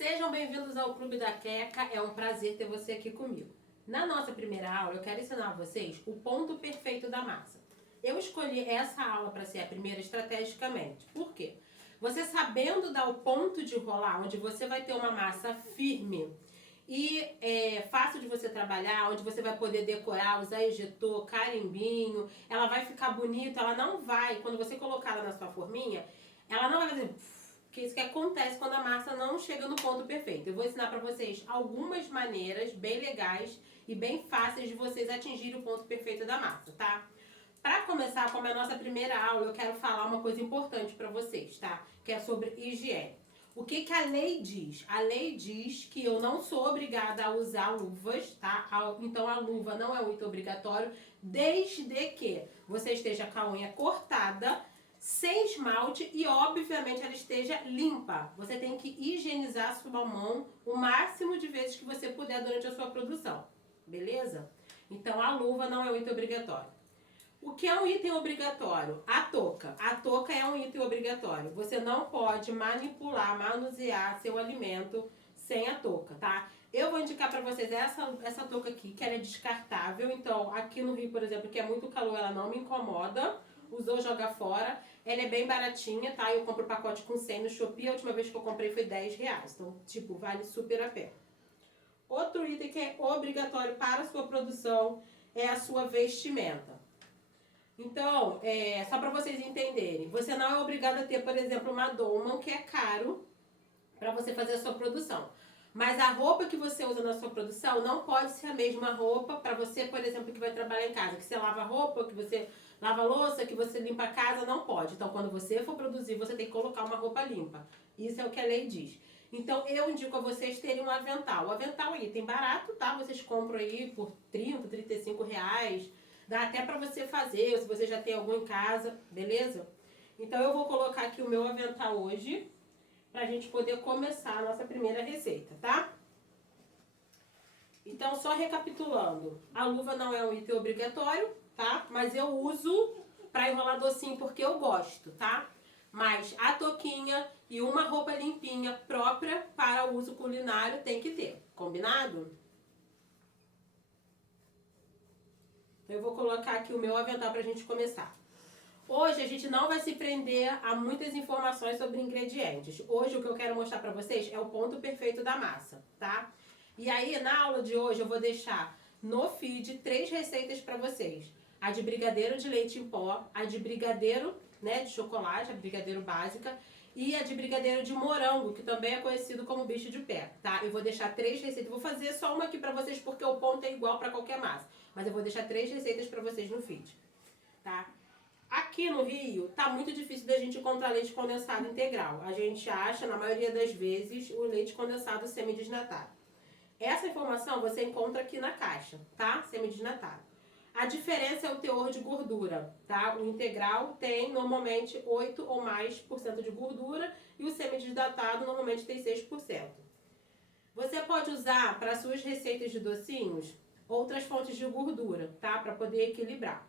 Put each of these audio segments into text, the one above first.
Sejam bem-vindos ao Clube da Queca, é um prazer ter você aqui comigo. Na nossa primeira aula, eu quero ensinar a vocês o ponto perfeito da massa. Eu escolhi essa aula para ser a primeira estrategicamente. Por quê? Você sabendo dar o ponto de rolar, onde você vai ter uma massa firme e fácil de você trabalhar, onde você vai poder decorar, usar injetor, carimbinho, ela vai ficar bonita, ela não vai, quando você colocar ela na sua forminha, ela não vai fazer... que isso que acontece quando a massa não chega no ponto perfeito. Eu vou ensinar para vocês algumas maneiras bem legais e bem fáceis de vocês atingirem o ponto perfeito da massa, tá? Para começar, como é a nossa primeira aula, eu quero falar uma coisa importante para vocês, tá? Que é sobre higiene. O que a lei diz? A lei diz que eu não sou obrigada a usar luvas, tá? Então a luva não é um item obrigatório, desde que você esteja com a unha cortada, sem esmalte e, obviamente, ela esteja limpa. Você tem que higienizar a sua mão o máximo de vezes que você puder durante a sua produção. Beleza? Então, a luva não é um item obrigatório. O que é um item obrigatório? A touca. A touca é um item obrigatório. Você não pode manipular, manusear seu alimento sem a touca, tá? Eu vou indicar pra vocês essa touca aqui, que ela é descartável. Então, aqui no Rio, por exemplo, que é muito calor, ela não me incomoda. Usou, joga fora. Ela é bem baratinha, tá? Eu compro o pacote com 100 no Shopee. A última vez que eu comprei foi R$10. Então, tipo, vale super a pena. Outro item que é obrigatório para a sua produção é a sua vestimenta. Então, só para vocês entenderem, você não é obrigado a ter, por exemplo, uma dolman, que é caro para você fazer a sua produção. Mas a roupa que você usa na sua produção não pode ser a mesma roupa para você, por exemplo, que vai trabalhar em casa. Que você lava roupa, que você lava louça, que você limpa a casa, não pode. Então, quando você for produzir, você tem que colocar uma roupa limpa. Isso é o que a lei diz. Então, eu indico a vocês terem um avental. O avental aí tem barato, tá? Vocês compram aí por 30, R$35. Dá até pra você fazer, se você já tem algum em casa, beleza? Então, eu vou colocar aqui o meu avental hoje, pra gente poder começar a nossa primeira receita, tá? Então, só recapitulando, a luva não é um item obrigatório, tá? Mas eu uso pra enrolar docinho porque eu gosto, tá? Mas a touquinha e uma roupa limpinha própria para o uso culinário tem que ter, combinado? Então, eu vou colocar aqui o meu avental pra gente começar. Hoje a gente não vai se prender a muitas informações sobre ingredientes. Hoje o que eu quero mostrar pra vocês é o ponto perfeito da massa, tá? E aí na aula de hoje eu vou deixar no feed 3 receitas pra vocês. A de brigadeiro de leite em pó, a de brigadeiro, né, de chocolate, a brigadeiro básica, e a de brigadeiro de morango, que também é conhecido como bicho de pé, tá? Eu vou deixar 3 receitas, vou fazer só uma aqui pra vocês porque o ponto é igual pra qualquer massa. Mas eu vou deixar 3 receitas pra vocês no feed, tá? Aqui no Rio, tá muito difícil da gente encontrar leite condensado integral. A gente acha, na maioria das vezes, o leite condensado semidesnatado. Essa informação você encontra aqui na caixa, tá? Semidesnatado. A diferença é o teor de gordura, tá? O integral tem, normalmente, 8 ou mais por cento de gordura e o semidesnatado, normalmente, tem 6%. Você pode usar, para suas receitas de docinhos, outras fontes de gordura, tá? Para poder equilibrar.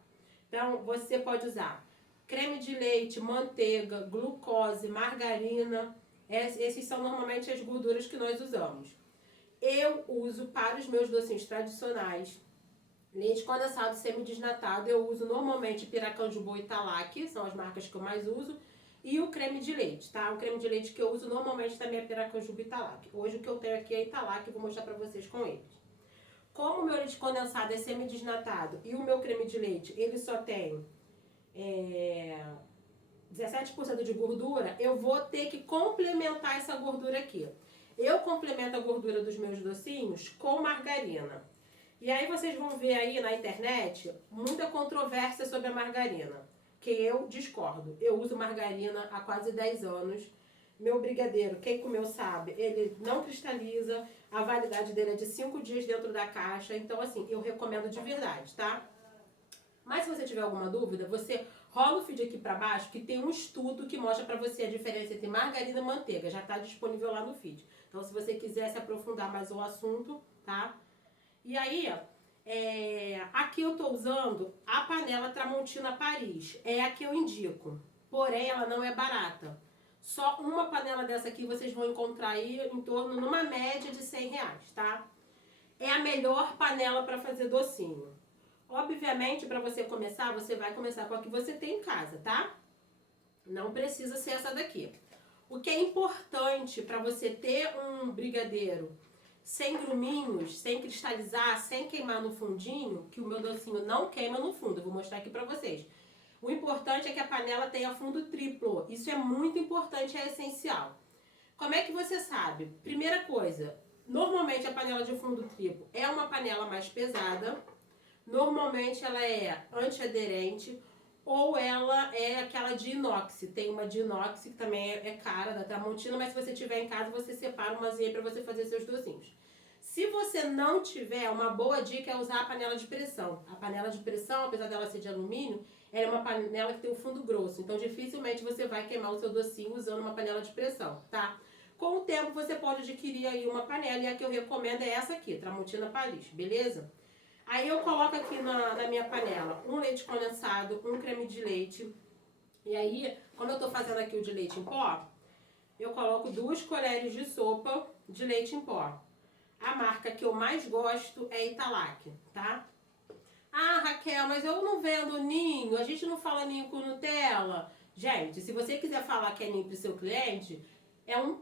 Então, você pode usar creme de leite, manteiga, glucose, margarina. Esses são normalmente as gorduras que nós usamos. Eu uso para os meus docinhos tradicionais leite condensado semidesnatado. Eu uso normalmente Piracanjubu e Italac, são as marcas que eu mais uso. E o creme de leite, tá? O creme de leite que eu uso normalmente também é Piracanjubu e Italac. Hoje o que eu tenho aqui é Italac, eu vou mostrar pra vocês com eles. Como o meu leite condensado é semidesnatado e o meu creme de leite, ele só tem 17% de gordura, eu vou ter que complementar essa gordura aqui. Eu complemento a gordura dos meus docinhos com margarina. E aí vocês vão ver aí na internet muita controvérsia sobre a margarina, que eu discordo. Eu uso margarina há quase 10 anos. Meu brigadeiro, quem comeu sabe, ele não cristaliza, a validade dele é de 5 dias dentro da caixa, então assim, eu recomendo de verdade, tá? Mas se você tiver alguma dúvida, você rola o feed aqui pra baixo, que tem um estudo que mostra pra você a diferença entre margarina e manteiga, já tá disponível lá no feed. Então se você quiser se aprofundar mais no assunto, tá? E aí, aqui eu tô usando a panela Tramontina Paris, é a que eu indico, porém ela não é barata. Só uma panela dessa aqui vocês vão encontrar aí em torno, numa média de R$100, tá? É a melhor panela para fazer docinho. Obviamente, para você começar, você vai começar com a que você tem em casa, tá? Não precisa ser essa daqui. O que é importante para você ter um brigadeiro sem gruminhos, sem cristalizar, sem queimar no fundinho, que o meu docinho não queima no fundo, eu vou mostrar aqui para vocês. O importante é que a panela tenha fundo triplo. Isso é muito importante, é essencial. Como é que você sabe? Primeira coisa, normalmente a panela de fundo triplo é uma panela mais pesada. Normalmente ela é antiaderente ou ela é aquela de inox. Tem uma de inox que também é cara, da Tramontina, mas se você tiver em casa, você separa umazinha para você fazer seus docinhos. Se você não tiver, uma boa dica é usar a panela de pressão. A panela de pressão, apesar dela ser de alumínio, ela é uma panela que tem um fundo grosso. Então dificilmente você vai queimar o seu docinho usando uma panela de pressão, tá? Com o tempo você pode adquirir aí uma panela e a que eu recomendo é essa aqui, Tramontina Paris, beleza? Aí eu coloco aqui na minha panela um leite condensado, um creme de leite. E aí, como eu tô fazendo aqui o de leite em pó, eu coloco 2 colheres de sopa de leite em pó. A marca que eu mais gosto é Italac, tá? Ah, Raquel, mas eu não vendo ninho, a gente não fala ninho com Nutella. Gente, se você quiser falar que é ninho pro seu cliente, é um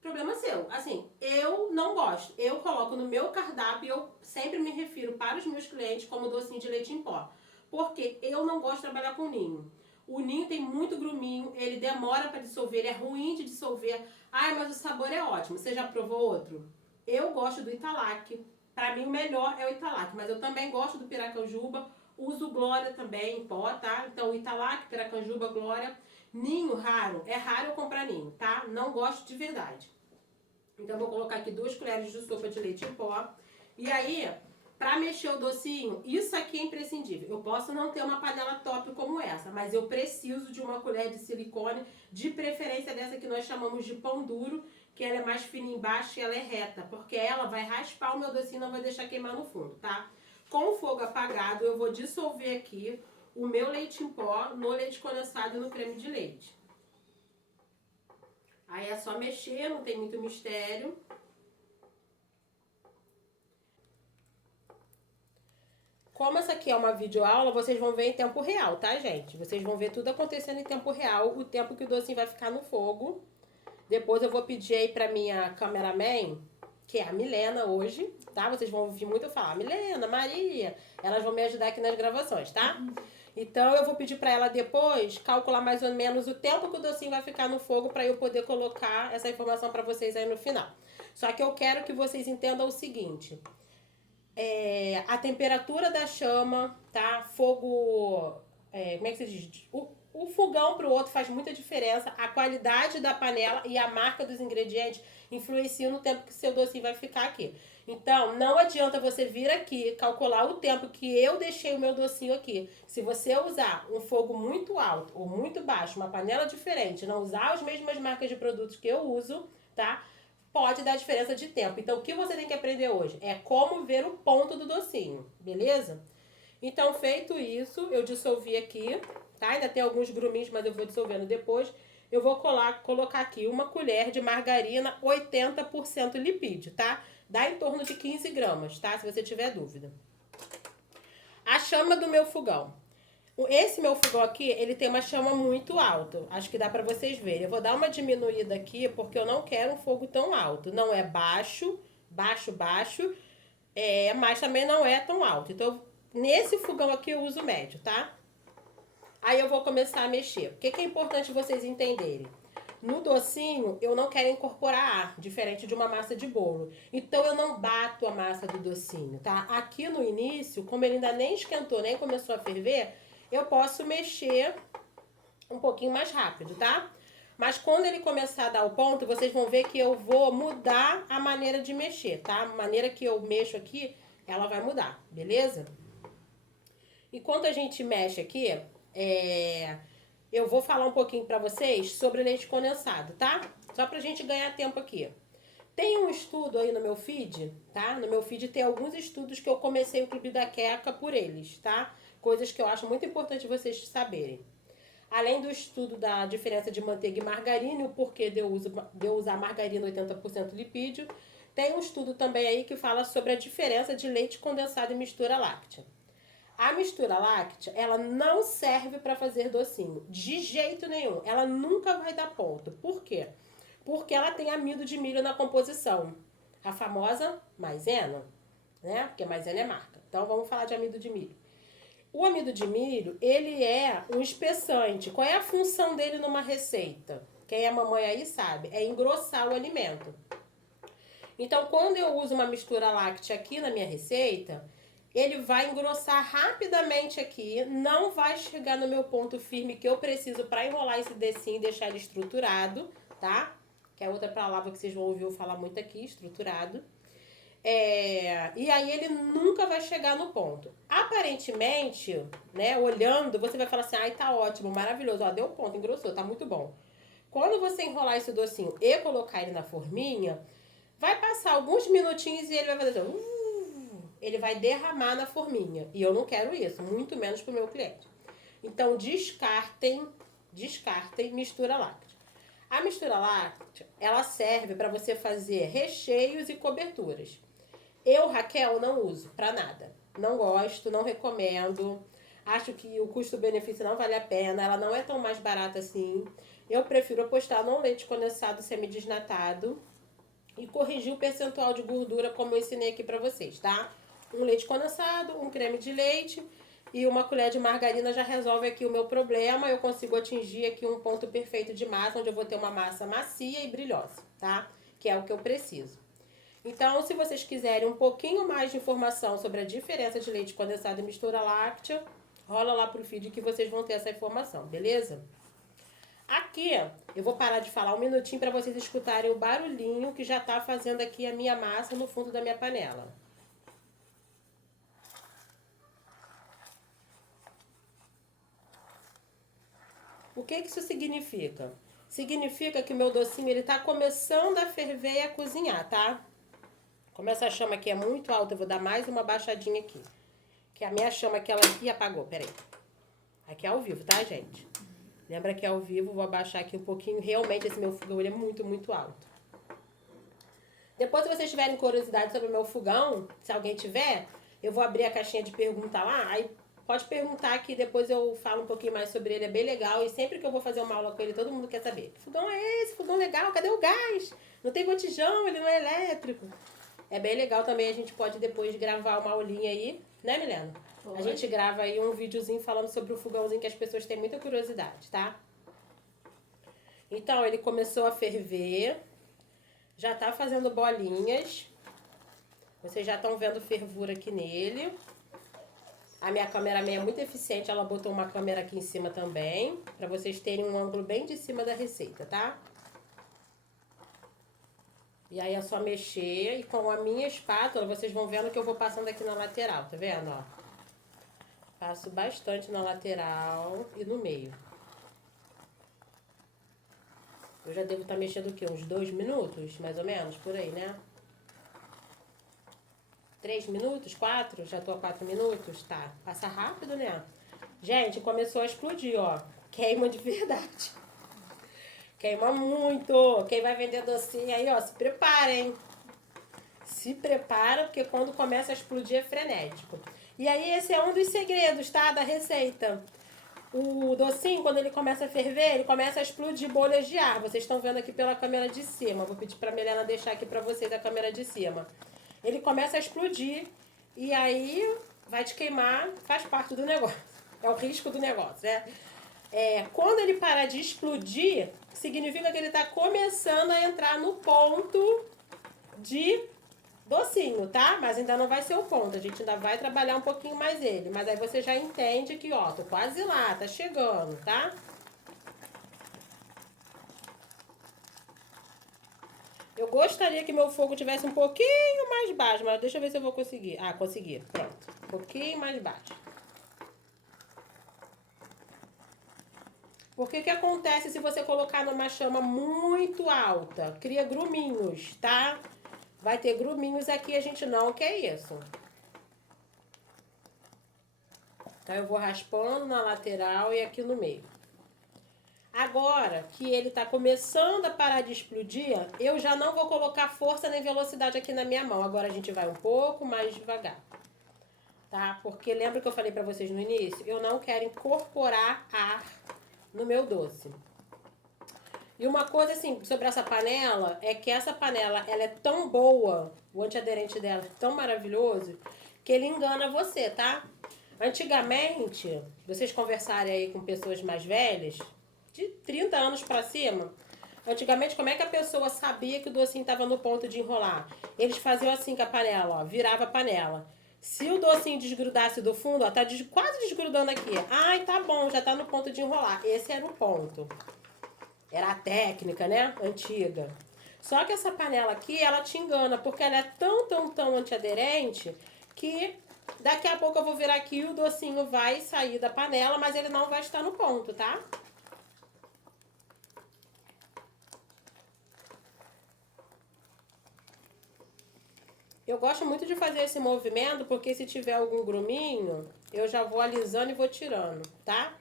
problema seu. Assim, eu não gosto. Eu coloco no meu cardápio e eu sempre me refiro para os meus clientes como docinho de leite em pó. Porque eu não gosto de trabalhar com ninho. O ninho tem muito gruminho, ele demora para dissolver, ele é ruim de dissolver. Ai, mas o sabor é ótimo. Você já provou outro? Eu gosto do Italac. Para mim o melhor é o Italac, mas eu também gosto do Piracanjuba. Uso Glória também em pó, tá? Então Italac, Piracanjuba, Glória. Ninho raro, é raro eu comprar ninho, tá? Não gosto de verdade. Então eu vou colocar aqui 2 colheres de sopa de leite em pó. E aí, pra mexer o docinho, isso aqui é imprescindível. Eu posso não ter uma panela top como essa, mas eu preciso de uma colher de silicone, de preferência dessa que nós chamamos de pão duro, que ela é mais fina embaixo e ela é reta, porque ela vai raspar o meu docinho e não vai deixar queimar no fundo, tá? Com o fogo apagado, eu vou dissolver aqui o meu leite em pó no leite condensado e no creme de leite. Aí é só mexer, não tem muito mistério. Como essa aqui é uma videoaula, vocês vão ver em tempo real, tá, gente? Vocês vão ver tudo acontecendo em tempo real, o tempo que o docinho vai ficar no fogo. Depois eu vou pedir aí pra minha cameraman, que é a Milena hoje, tá? Vocês vão ouvir muito eu falar, Milena, Maria, elas vão me ajudar aqui nas gravações, tá? Então eu vou pedir pra ela depois calcular mais ou menos o tempo que o docinho vai ficar no fogo pra eu poder colocar essa informação pra vocês aí no final. Só que eu quero que vocês entendam o seguinte, a temperatura da chama, tá? Fogo, como é que se diz? O fogão para o outro faz muita diferença. A qualidade da panela e a marca dos ingredientes influenciam no tempo que seu docinho vai ficar aqui. Então, não adianta você vir aqui calcular o tempo que eu deixei o meu docinho aqui. Se você usar um fogo muito alto ou muito baixo, uma panela diferente, não usar as mesmas marcas de produtos que eu uso, tá? Pode dar diferença de tempo. Então, o que você tem que aprender hoje é como ver o ponto do docinho, beleza? Então, feito isso, eu dissolvi aqui, tá? Ainda tem alguns gruminhos, mas eu vou dissolvendo depois. Eu vou colocar aqui uma colher de margarina 80% lipídio, tá? Dá em torno de 15 gramas, tá? Se você tiver dúvida. A chama do meu fogão. Esse meu fogão aqui, ele tem uma chama muito alta. Acho que dá pra vocês verem. Eu vou dar uma diminuída aqui, porque eu não quero um fogo tão alto. Não é baixo, baixo, mas também não é tão alto. Então, nesse fogão aqui eu uso médio, tá? Aí eu vou começar a mexer. O que é importante vocês entenderem? No docinho, eu não quero incorporar ar, diferente de uma massa de bolo. Então, eu não bato a massa do docinho, tá? Aqui no início, como ele ainda nem esquentou, nem começou a ferver, eu posso mexer um pouquinho mais rápido, tá? Mas quando ele começar a dar o ponto, vocês vão ver que eu vou mudar a maneira de mexer, tá? A maneira que eu mexo aqui, ela vai mudar, beleza? Enquanto a gente mexe aqui, eu vou falar um pouquinho pra vocês sobre leite condensado, tá? Só pra gente ganhar tempo aqui. Tem um estudo aí no meu feed, tá? No meu feed tem alguns estudos que eu comecei o Clube da Queca por eles, tá? Coisas que eu acho muito importante vocês saberem. Além do estudo da diferença de manteiga e margarina, o porquê de eu usar margarina 80% lipídio, tem um estudo também aí que fala sobre a diferença de leite condensado e mistura láctea. A mistura láctea, ela não serve para fazer docinho, de jeito nenhum. Ela nunca vai dar ponto. Por quê? Porque ela tem amido de milho na composição. A famosa maisena, né? Porque maisena é marca. Então vamos falar de amido de milho. O amido de milho, ele é um espessante. Qual é a função dele numa receita? Quem é mamãe aí sabe. É engrossar o alimento. Então, quando eu uso uma mistura láctea aqui na minha receita, ele vai engrossar rapidamente aqui, não vai chegar no meu ponto firme que eu preciso para enrolar esse docinho e deixar ele estruturado, tá? Que é outra palavra que vocês vão ouvir eu falar muito aqui, estruturado. E aí ele nunca vai chegar no ponto. Aparentemente, né, olhando, você vai falar assim, ai, tá ótimo, maravilhoso, ó, deu ponto, engrossou, tá muito bom. Quando você enrolar esse docinho e colocar ele na forminha, vai passar alguns minutinhos e ele vai fazer assim, ele vai derramar na forminha. E eu não quero isso, muito menos pro meu cliente. Então, descartem mistura láctea. A mistura láctea, ela serve para você fazer recheios e coberturas. Eu, Raquel, não uso para nada. Não gosto, não recomendo. Acho que o custo-benefício não vale a pena. Ela não é tão mais barata assim. Eu prefiro apostar num leite condensado semidesnatado e corrigir o percentual de gordura como eu ensinei aqui para vocês, tá? Um leite condensado, um creme de leite e uma colher de margarina já resolve aqui o meu problema. Eu consigo atingir aqui um ponto perfeito de massa, onde eu vou ter uma massa macia e brilhosa, tá? Que é o que eu preciso. Então, se vocês quiserem um pouquinho mais de informação sobre a diferença de leite condensado e mistura láctea, rola lá pro feed que vocês vão ter essa informação, beleza? Aqui, eu vou parar de falar um minutinho para vocês escutarem o barulhinho que já tá fazendo aqui a minha massa no fundo da minha panela. O que que isso significa? Significa que o meu docinho ele tá começando a ferver e a cozinhar, tá? Como essa chama aqui é muito alta, eu vou dar mais uma baixadinha aqui. Que a minha chama aqui, ela... Ih, apagou, peraí. Aqui é ao vivo, tá, gente? Lembra que é ao vivo, vou abaixar aqui um pouquinho. Realmente, esse meu fogão ele é muito, muito alto. Depois, se vocês tiverem curiosidade sobre o meu fogão, se alguém tiver, eu vou abrir a caixinha de pergunta lá. Aí pode perguntar que depois eu falo um pouquinho mais sobre ele. É bem legal. E sempre que eu vou fazer uma aula com ele, todo mundo quer saber. Que fogão é esse? Fogão legal? Cadê o gás? Não tem botijão, ele não é elétrico. É bem legal também, a gente pode depois gravar uma aulinha aí, né, Milena? A gente grava aí um videozinho falando sobre o fogãozinho que as pessoas têm muita curiosidade, tá? Então, ele começou a ferver, já tá fazendo bolinhas. Vocês já estão vendo fervura aqui nele. A minha cameraman é muito eficiente, ela botou uma câmera aqui em cima também, pra vocês terem um ângulo bem de cima da receita, tá? E aí é só mexer e com a minha espátula, vocês vão vendo que eu vou passando aqui na lateral, tá vendo, ó? Passo bastante na lateral e no meio. Eu já devo estar mexendo o quê? Uns 2 minutos, mais ou menos, por aí, né? 3 minutos? 4? Já tô a 4 minutos? Tá. Passa rápido, né? Gente, começou a explodir, ó. Queima de verdade. Queima muito. Quem vai vender docinho aí, ó, se prepara, hein? Se prepara, porque quando começa a explodir é frenético. E aí esse é um dos segredos, tá? Da receita. O docinho, quando ele começa a ferver, ele começa a explodir bolhas de ar. Vocês estão vendo aqui pela câmera de cima. Vou pedir pra Milena deixar aqui pra vocês a câmera de cima. Ele começa a explodir e aí vai te queimar, faz parte do negócio. É o risco do negócio, né? Quando ele parar de explodir, significa que ele está começando a entrar no ponto de docinho, tá? Mas ainda não vai ser o ponto, a gente ainda vai trabalhar um pouquinho mais ele. Mas aí você já entende que, ó, tô quase lá, tá chegando, tá? Eu gostaria que meu fogo tivesse um pouquinho mais baixo, mas deixa eu ver se eu vou conseguir. Ah, consegui, pronto. Um pouquinho mais baixo. Porque o que acontece se você colocar numa chama muito alta? Cria gruminhos, tá? Vai ter gruminhos aqui, a gente não quer isso. Então, eu vou raspando na lateral e aqui no meio. Agora que ele tá começando a parar de explodir, eu já não vou colocar força nem velocidade aqui na minha mão. Agora a gente vai um pouco mais devagar, tá? Porque lembra que eu falei pra vocês no início? Eu não quero incorporar ar no meu doce. E uma coisa assim sobre essa panela é que essa panela ela é tão boa, o antiaderente dela é tão maravilhoso, que ele engana você, tá? Antigamente, vocês conversarem aí com pessoas mais velhas, de 30 anos pra cima, antigamente como é que a pessoa sabia que o docinho estava no ponto de enrolar? Eles faziam assim com a panela, ó, virava a panela. Se o docinho desgrudasse do fundo, ó, tá quase desgrudando aqui. Ai, tá bom, já tá no ponto de enrolar. Esse era o ponto. Era a técnica, né? Antiga. Só que essa panela aqui, ela te engana, porque ela é tão antiaderente que daqui a pouco eu vou virar aqui e o docinho vai sair da panela, mas ele não vai estar no ponto, tá? Eu gosto muito de fazer esse movimento, porque se tiver algum gruminho, eu já vou alisando e vou tirando, tá?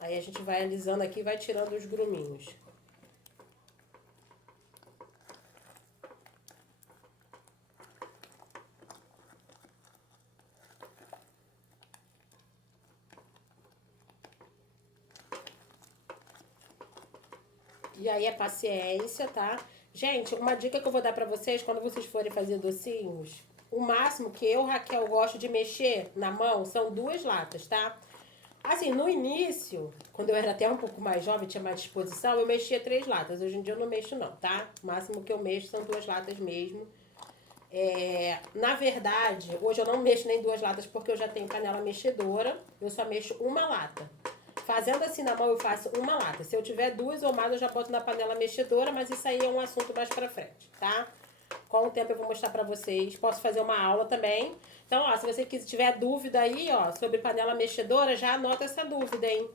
Aí a gente vai alisando aqui e vai tirando os gruminhos. E aí é paciência, tá? Gente, uma dica que eu vou dar pra vocês, quando vocês forem fazer docinhos, o máximo que eu, Raquel, gosto de mexer na mão são 2 latas, tá? Assim, no início, quando eu era até um pouco mais jovem, tinha mais disposição, eu mexia 3 latas. Hoje em dia eu não mexo não, tá? O máximo que eu mexo são 2 latas mesmo. Na verdade, hoje eu não mexo nem 2 latas porque eu já tenho panela mexedora. Eu só mexo uma lata. Fazendo assim na mão eu faço uma lata. Se eu tiver 2 ou mais eu já boto na panela mexedora, mas isso aí é um assunto mais pra frente, tá? Com o tempo eu vou mostrar pra vocês. Posso fazer uma aula também. Então, ó, se você tiver dúvida aí, ó, sobre panela mexedora, já anota essa dúvida, hein?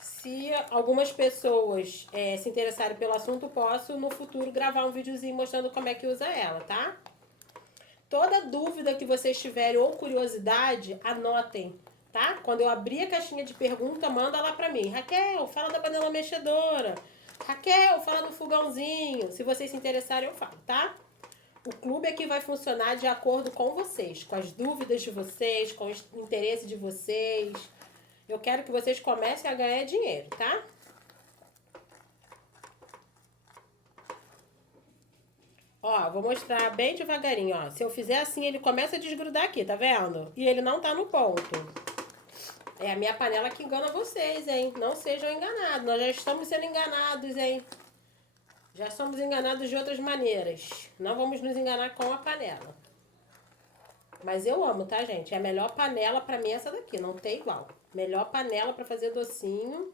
Se algumas pessoas se interessarem pelo assunto, posso no futuro gravar um videozinho mostrando como é que usa ela, tá? Toda dúvida que vocês tiverem ou curiosidade, anotem, tá? Quando eu abrir a caixinha de pergunta, manda lá pra mim. Raquel, fala da panela mexedora. Raquel, fala do fogãozinho. Se vocês se interessarem, eu falo, tá? O clube aqui vai funcionar de acordo com vocês, com as dúvidas de vocês, com o interesse de vocês. Eu quero que vocês comecem a ganhar dinheiro, tá? Ó, vou mostrar bem devagarinho, ó. Se eu fizer assim, ele começa a desgrudar aqui, tá vendo? E ele não tá no ponto. É a minha panela que engana vocês, hein? Não sejam enganados. Nós já estamos sendo enganados, hein? Já somos enganados de outras maneiras. Não vamos nos enganar com a panela. Mas eu amo, tá, gente? É a melhor panela pra mim essa daqui. Não tem igual. Melhor panela pra fazer docinho.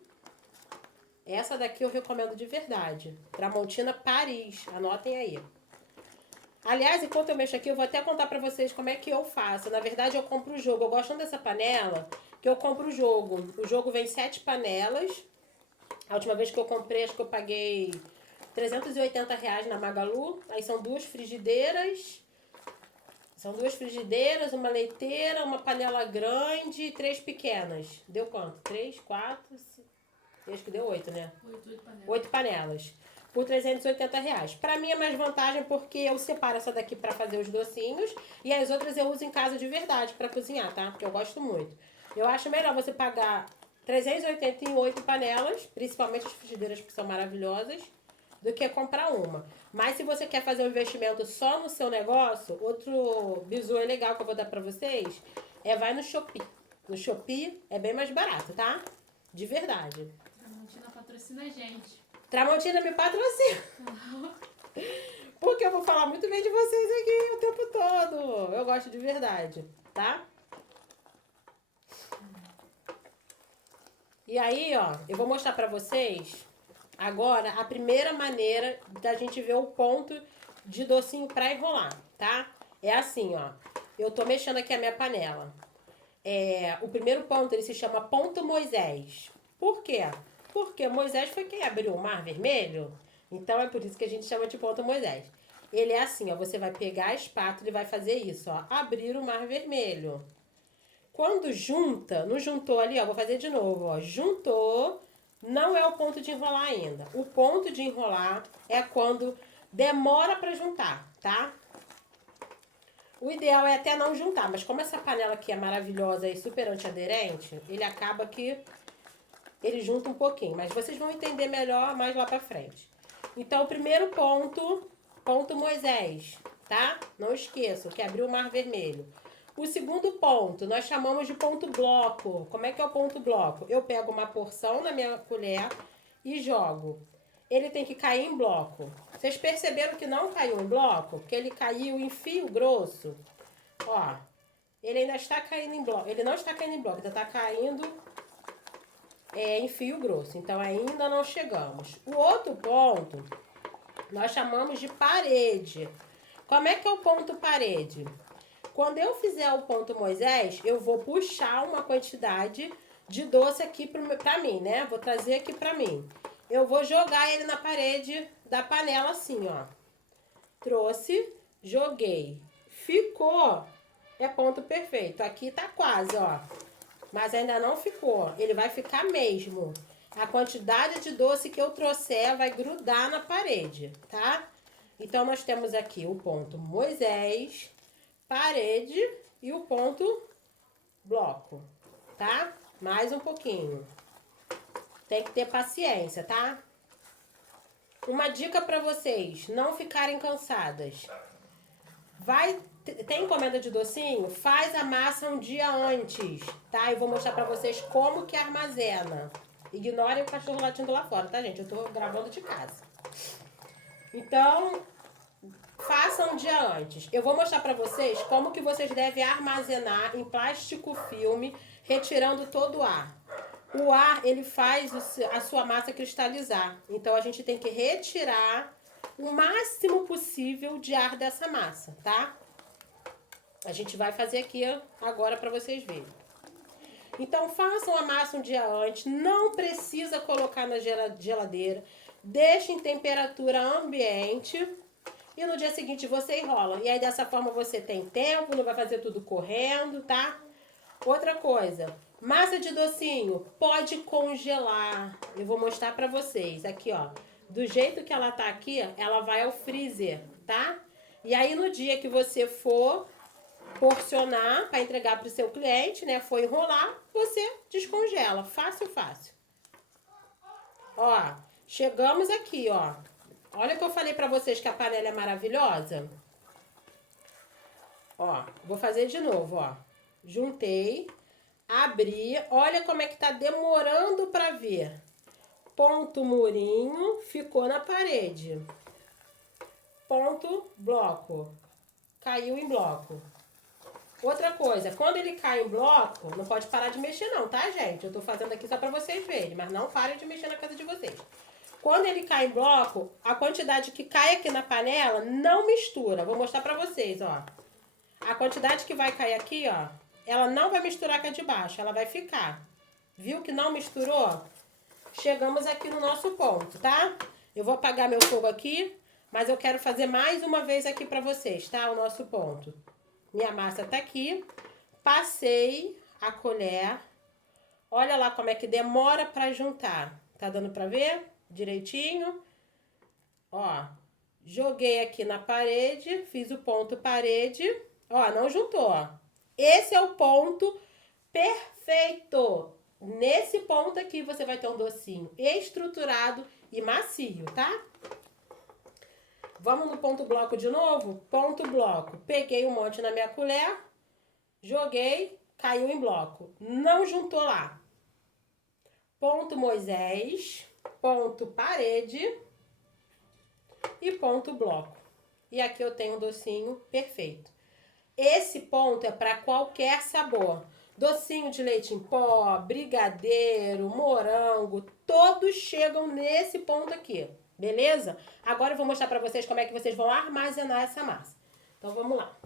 Essa daqui eu recomendo de verdade. Tramontina Paris. Anotem aí. Aliás, enquanto eu mexo aqui, eu vou até contar pra vocês como é que eu faço. Na verdade, eu compro o jogo. Eu gosto tanto dessa panela que eu compro o jogo. O jogo vem 7 panelas. A última vez que eu comprei, acho que eu paguei R$ 380 na Magalu. Aí são 2 frigideiras. São 2 frigideiras, uma leiteira, uma panela grande e 3 pequenas. Deu quanto? 3, 4, 5... Acho que deu 8, né? 8 panelas. 8 panelas. Por R$ 380. Pra mim é mais vantagem porque eu separo essa daqui pra fazer os docinhos. E as outras eu uso em casa de verdade pra cozinhar, tá? Porque eu gosto muito. Eu acho melhor você pagar 380 em 8 panelas, principalmente as frigideiras que são maravilhosas, do que comprar uma. Mas se você quer fazer um investimento só no seu negócio, outro bizu legal que eu vou dar pra vocês vai no Shopee. No Shopee é bem mais barato, tá? De verdade. Tramontina patrocina a gente. Tramontina me patrocina. Porque eu vou falar muito bem de vocês aqui o tempo todo. Eu gosto de verdade, tá? E aí, ó, eu vou mostrar pra vocês agora a primeira maneira da gente ver o ponto de docinho pra enrolar, tá? É assim, ó. Eu tô mexendo aqui a minha panela. O primeiro ponto, ele se chama ponto Moisés. Por quê? Porque Moisés foi quem abriu o Mar Vermelho. Então, é por isso que a gente chama de ponto Moisés. Ele é assim, ó. Você vai pegar a espátula e vai fazer isso, ó. Abrir o Mar Vermelho. Quando junta, não juntou ali, ó. Vou fazer de novo, ó. Juntou, não é o ponto de enrolar ainda. O ponto de enrolar é quando demora para juntar, tá? O ideal é até não juntar, mas como essa panela aqui é maravilhosa e super antiaderente, ele acaba que ele junta um pouquinho. Mas vocês vão entender melhor mais lá pra frente. Então, o primeiro ponto, ponto Moisés, tá? Não esqueçam que abriu o Mar Vermelho. O segundo ponto, nós chamamos de ponto bloco. Como é que é o ponto bloco? Eu pego uma porção na minha colher e jogo. Ele tem que cair em bloco. Vocês perceberam que não caiu em bloco? Que ele caiu em fio grosso? Ó, ele ainda está caindo em bloco. Ele não está caindo em bloco, ainda está caindo em fio grosso. Então, ainda não chegamos. O outro ponto, nós chamamos de parede. Como é que é o ponto parede? Quando eu fizer o ponto Moisés, eu vou puxar uma quantidade de doce aqui pra mim, né? Vou trazer aqui pra mim. Eu vou jogar ele na parede da panela assim, ó. Trouxe, joguei. Ficou. É ponto perfeito. Aqui tá quase, ó. Mas ainda não ficou. Ele vai ficar mesmo. A quantidade de doce que eu trouxer vai grudar na parede, tá? Então, nós temos aqui o ponto Moisés, parede e o ponto bloco, tá? Mais um pouquinho. Tem que ter paciência, tá? Uma dica para vocês não ficarem cansadas. Tem encomenda de docinho? Faz a massa um dia antes, tá? Eu vou mostrar para vocês como que armazena. Ignorem o cachorro latindo lá fora, tá, gente? Eu tô gravando de casa. Então, façam um dia antes. Eu vou mostrar para vocês como que vocês devem armazenar em plástico filme, retirando todo o ar. O ar, ele faz a sua massa cristalizar. Então, a gente tem que retirar o máximo possível de ar dessa massa, tá? A gente vai fazer aqui agora para vocês verem. Então, façam a massa um dia antes. Não precisa colocar na geladeira. Deixe em temperatura ambiente. E no dia seguinte você enrola. E aí, dessa forma, você tem tempo, não vai fazer tudo correndo, tá? Outra coisa. Massa de docinho pode congelar. Eu vou mostrar pra vocês. Aqui, ó. Do jeito que ela tá aqui, ela vai ao freezer, tá? E aí, no dia que você for porcionar para entregar pro seu cliente, né? For enrolar, você descongela. Fácil, fácil. Ó, chegamos aqui, ó. Olha que eu falei pra vocês que a panela é maravilhosa. Ó, vou fazer de novo, ó. Juntei. Abri, olha como é que tá demorando para ver. Ponto murinho, ficou na parede. Ponto bloco, caiu em bloco. Outra coisa, quando ele cai em bloco, não pode parar de mexer não, tá, gente? Eu tô fazendo aqui só para vocês verem, mas não parem de mexer na casa de vocês. Quando ele cai em bloco, a quantidade que cai aqui na panela não mistura. Vou mostrar para vocês, ó. A quantidade que vai cair aqui, ó, ela não vai misturar com a de baixo, ela vai ficar. Viu que não misturou? Chegamos aqui no nosso ponto, tá? Eu vou apagar meu fogo aqui, mas eu quero fazer mais uma vez aqui pra vocês, tá? O nosso ponto. Minha massa tá aqui. Passei a colher. Olha lá como é que demora pra juntar. Tá dando pra ver direitinho? Ó, joguei aqui na parede, fiz o ponto parede. Ó, não juntou, ó. Esse é o ponto perfeito. Nesse ponto aqui você vai ter um docinho estruturado e macio, tá? Vamos no ponto bloco de novo? Ponto bloco. Peguei um monte na minha colher, joguei, caiu em bloco. Não juntou lá. Ponto Moisés, ponto parede e ponto bloco. E aqui eu tenho um docinho perfeito. Esse ponto é para qualquer sabor. Docinho de leite em pó, brigadeiro, morango, todos chegam nesse ponto aqui, beleza? Agora eu vou mostrar para vocês como é que vocês vão armazenar essa massa. Então vamos lá.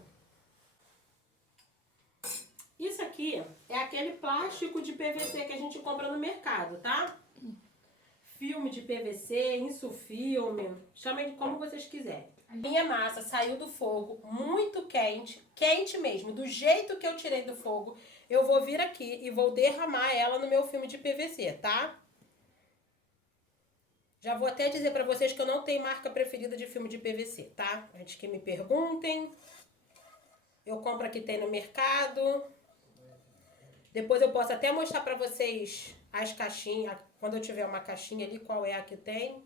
Isso aqui é aquele plástico de PVC que a gente compra no mercado, tá? Filme de PVC, insufilme, chamem de como vocês quiserem. Minha massa saiu do fogo muito quente, quente mesmo, do jeito que eu tirei do fogo. Eu vou vir aqui e vou derramar ela no meu filme de PVC, tá? Já vou até dizer pra vocês que eu não tenho marca preferida de filme de PVC, tá? Antes que me perguntem. Eu compro aqui, tem no mercado. Depois eu posso até mostrar pra vocês as caixinhas, quando eu tiver uma caixinha ali, qual é a que tem.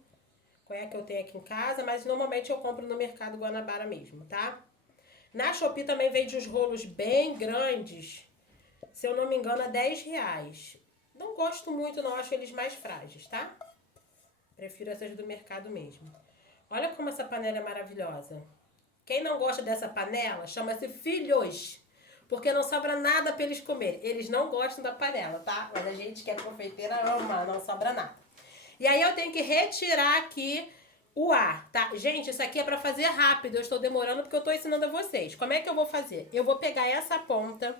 Qual é a que eu tenho aqui em casa, mas normalmente eu compro no mercado Guanabara mesmo, tá? Na Shopee também vende uns rolos bem grandes. Se eu não me engano, é R$10. Não gosto muito, não. Acho eles mais frágeis, tá? Prefiro essas do mercado mesmo. Olha como essa panela é maravilhosa. Quem não gosta dessa panela, chama-se filhos. Porque não sobra nada pra eles comerem. Eles não gostam da panela, tá? Mas a gente que é confeiteira ama, não sobra nada. E aí eu tenho que retirar aqui o ar, tá? Gente, isso aqui é pra fazer rápido. Eu estou demorando porque eu tô ensinando a vocês. Como é que eu vou fazer? Eu vou pegar essa ponta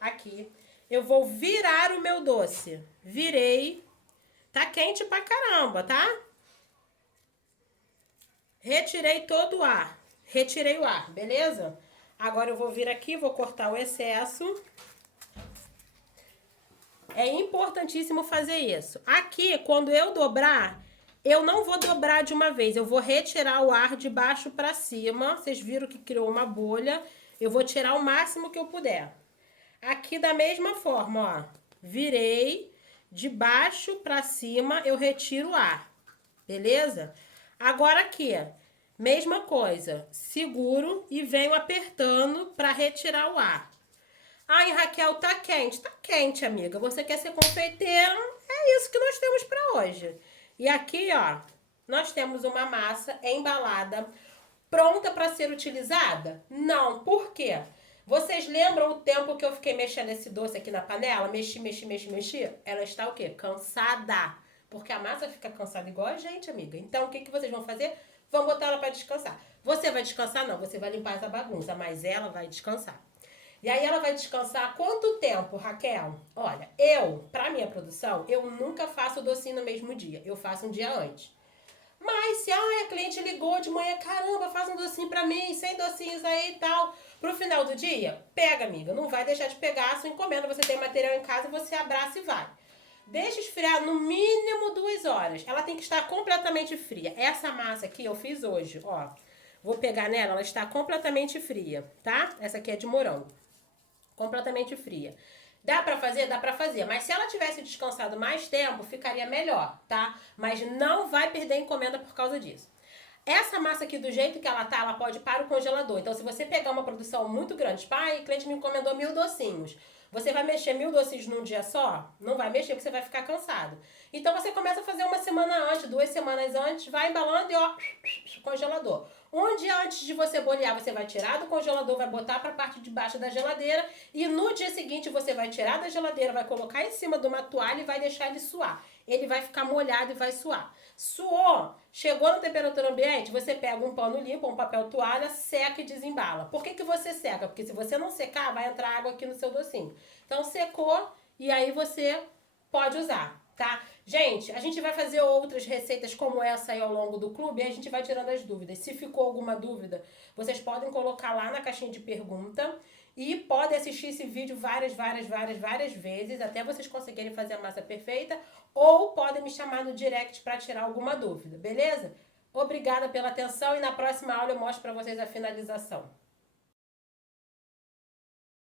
aqui. Eu vou virar o meu doce. Virei. Tá quente pra caramba, tá? Retirei todo o ar. Retirei o ar, beleza? Agora eu vou vir aqui, vou cortar o excesso. É importantíssimo fazer isso. Aqui, quando eu dobrar, eu não vou dobrar de uma vez. Eu vou retirar o ar de baixo pra cima. Vocês viram que criou uma bolha. Eu vou tirar o máximo que eu puder. Aqui da mesma forma, ó. Virei. De baixo pra cima, eu retiro o ar. Beleza? Agora aqui, mesma coisa. Seguro e venho apertando pra retirar o ar. Ai, Raquel, tá quente. Tá quente, amiga. Você quer ser confeiteira? É isso que nós temos pra hoje. E aqui, ó, nós temos uma massa embalada, pronta pra ser utilizada? Não. Por quê? Vocês lembram o tempo que eu fiquei mexendo esse doce aqui na panela? Mexi. Ela está o quê? Cansada. Porque a massa fica cansada igual a gente, amiga. Então, o que vocês vão fazer? Vão botar ela pra descansar. Você vai descansar? Não. Você vai limpar essa bagunça. Mas ela vai descansar. E aí ela vai descansar quanto tempo, Raquel? Olha, pra minha produção, eu nunca faço o docinho no mesmo dia. Eu faço um dia antes. Mas se a cliente ligou de manhã, caramba, faz um docinho pra mim, 100 docinhos aí e tal. Pro final do dia, pega, amiga. Não vai deixar de pegar a sua encomenda. Você tem material em casa, você abraça e vai. Deixa esfriar no mínimo 2 horas. Ela tem que estar completamente fria. Essa massa aqui eu fiz hoje, ó. Vou pegar nela, ela está completamente fria, tá? Essa aqui é de morango. Completamente fria. Dá pra fazer? Dá pra fazer. Mas se ela tivesse descansado mais tempo, ficaria melhor, tá? Mas não vai perder a encomenda por causa disso. Essa massa aqui, do jeito que ela tá, ela pode ir para o congelador. Então, se você pegar uma produção muito grande, pai, o cliente me encomendou 1000 docinhos. Você vai mexer 1000 docinhos num dia só? Não vai mexer, porque você vai ficar cansado. Então, você começa a fazer uma semana antes, 2 semanas antes, vai embalando e ó, congelador. Um dia antes de você bolear, você vai tirar do congelador, vai botar para a parte de baixo da geladeira e no dia seguinte você vai tirar da geladeira, vai colocar em cima de uma toalha e vai deixar ele suar. Ele vai ficar molhado e vai suar. Suou, chegou na temperatura ambiente, você pega um pano limpo, um papel toalha, seca e desembala. Por que você seca? Porque se você não secar, vai entrar água aqui no seu docinho. Então secou e aí você pode usar, tá? Gente, a gente vai fazer outras receitas como essa aí ao longo do clube e a gente vai tirando as dúvidas. Se ficou alguma dúvida, vocês podem colocar lá na caixinha de pergunta e podem assistir esse vídeo várias vezes até vocês conseguirem fazer a massa perfeita ou podem me chamar no direct para tirar alguma dúvida, beleza? Obrigada pela atenção e na próxima aula eu mostro para vocês a finalização.